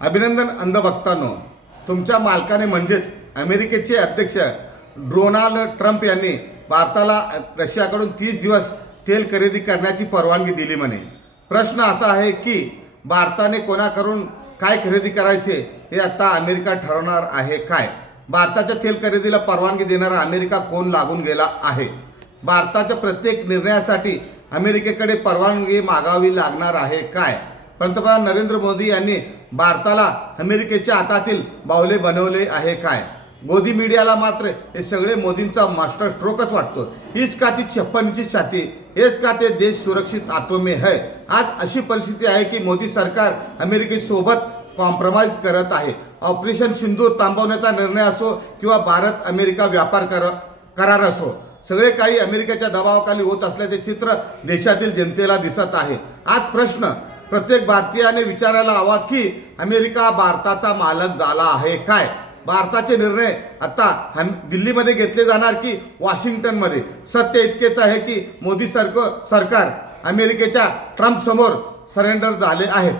अभिनंदन अंधभक्तांनो, तुमच्या मालकाने म्हणजेच अमेरिकेचे अध्यक्ष डोनाल्ड ट्रम्प यांनी भारताला रशियाकडून 30 दिवस तेल खरेदी करण्याची परवानगी दिली म्हणे। प्रश्न असा आहे की भारताने कोणाकडून काय खरेदी करायचे हे आता अमेरिका ठरवणार आहे काय? भारताच्या तेल खरेदीला परवानगी देणारा अमेरिका कोण लागून गेला आहे? भारताच्या प्रत्येक निर्णयासाठी अमेरिकेकडे परवानगी मागावी लागणार आहे काय? पंतप्रधान नरेंद्र मोदी यांनी भारताला अमेरिकेच्या हातातील बाहुले बनवले आहे काय? मोदी मीडियाला मात्र हे सगळे मोदींचा मास्टर स्ट्रोकच वाटतो। हीच का ती 56ची छाती, हेच का ते देश सुरक्षित हाथों में है। आज अशी परिस्थिती आहे की मोदी सरकार अमेरिकेसोबत कॉम्प्रोमाइज करत आहे। ऑपरेशन सिंदूर थांबवण्याचा निर्णय असो किंवा भारत अमेरिका व्यापार करार असो, सगळे काही अमेरिकेच्या दबावाखाली होत असल्याचे चित्र देशातील जनतेला दिसत आहे। आज प्रश्न प्रत्येक भारतीयाने विचारायला हवा की अमेरिका भारताचा मालक झाला आहे काय? भारताचे निर्णय आता दिल्लीमध्ये घेतले जाणार की वॉशिंग्टनमध्ये? सत्य इतकेच आहे की मोदी सरकार अमेरिकेच्या ट्रम्प समोर सरेंडर झाले आहेत।